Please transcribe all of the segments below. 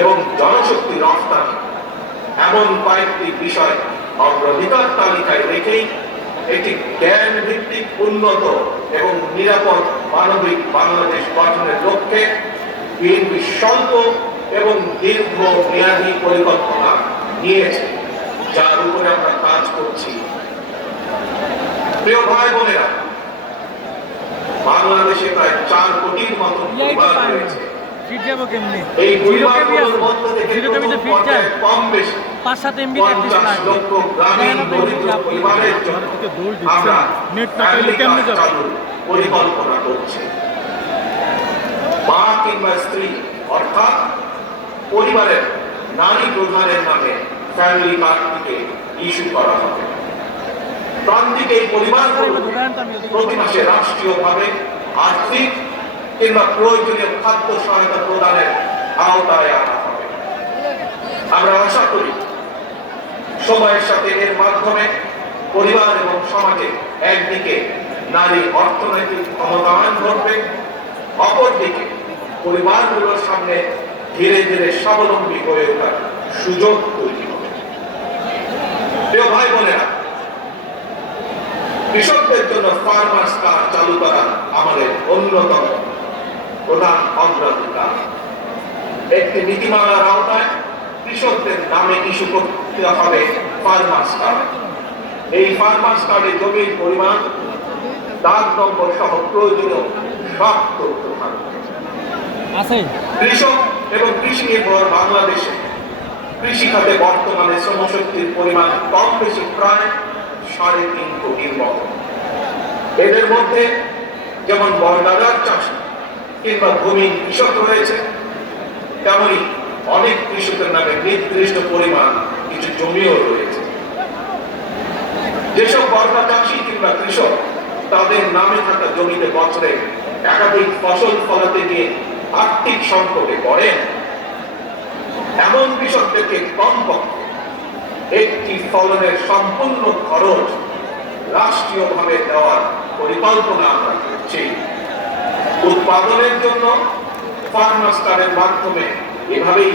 এবং জনশক্তি রফতানি এমন কয়েকটি বিষয় অগ্রাধিকার তালিকায় রেখেই একটি জ্ঞান ভিত্তিক উন্নত এবং নিরাপদ মানবিক বাংলাদেশ গঠনের লক্ষ্যে বিএনপি স্বল্প এবং দীর্ঘ মেয়াদী পরিকল্পনা নিয়েছে, যার উপরে আমরা কাজ করছি। প্রিয় ভাই বোনেরা, বাংলাদেশে প্রায় 4 কোটির মতো পরিবার রয়েছে। এই পরিবারগুলোর মধ্য থেকে কম বেশি 50 লক্ষ গ্রামীণ দরিদ্র পরিবারের জন্য আমরা চালুর পরিকল্পনা করছি। মা কিংবা স্ত্রী অর্থাৎ পরিবারের নারী প্রধানের নামে ফ্যামিলি কার্ডটিকে ইস্যু করা হবে। প্রান্তিক এই পরিবারগুলো প্রতি মাসে রাষ্ট্রীয়ভাবে আর্থিক কিংবা প্রয়োজনীয় খাদ্য সহায়তা প্রদানের আওতায় আনা হবে। আমরা আশা করি সময়ের সাথে এর মাধ্যমে পরিবার এবং সমাজে একদিকে নারী অর্থনৈতিক ক্ষমতায়ন ঘটবে, অপরদিকে পরিবারগুলোর সামনে ধীরে ধীরে স্বাবলম্বী হয়ে ওঠার সুযোগ তৈরি হবে। প্রিয় ভাই বোনেরা, কৃষকদের জন্য ফার্মার্স কার্ড চালু করা আমাদের অন্যতম প্রধান অগ্রাধিকার। একটি নীতিমালার আওতায় কৃষকদের নামে ইস্যু করতে হবে ফার্মার্স কার্ড। এই ফার্মার্স কার্ডে জমির পরিমাণ, দাগ নম্বর সহ প্রয়োজনীয় সব তথ্য থাকবে। কৃষক এবং কৃষি নির্ভর বাংলাদেশে কৃষি খাতে বর্তমানে শ্রমশক্তির পরিমাণ কম বেশি প্রায় 3.5 কোটির মতো। এদের মধ্যে যেমন বর্ডার চাষী কিংবা ভূমিহীন কৃষক রয়েছে, তেমনি অনেক কৃষকের নামে নির্দিষ্ট পরিমাণ কিছু জমিও রয়েছে। যেসব বর্ডার চাষী কিংবা কৃষক তাদের নামে থাকা জমিতে বছরে একাধিক ফসল ফলাতে গিয়ে আর্থিক সংকটে পড়েন, এমন কৃষকদেরকে কমপক্ষে একটি ফলনের সম্পূর্ণ খরচ রাষ্ট্রীয়ভাবে দেওয়ার পরিকল্পনা আমরা করছি। উৎপাদনের জন্য ফার্মার্স কার্ডের মাধ্যমে এভাবেই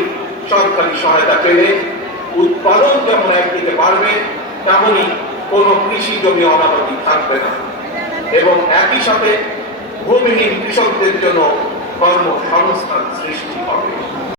সরকারি সহায়তা পেলে উৎপাদন যেমন একদিকে বাড়বে, তেমনি কোনো কৃষি জমি অনাবাদি থাকবে না এবং একই সাথে ভূমিহীন কৃষকদের জন্য কর্মসংস্থান সৃষ্টি হবে।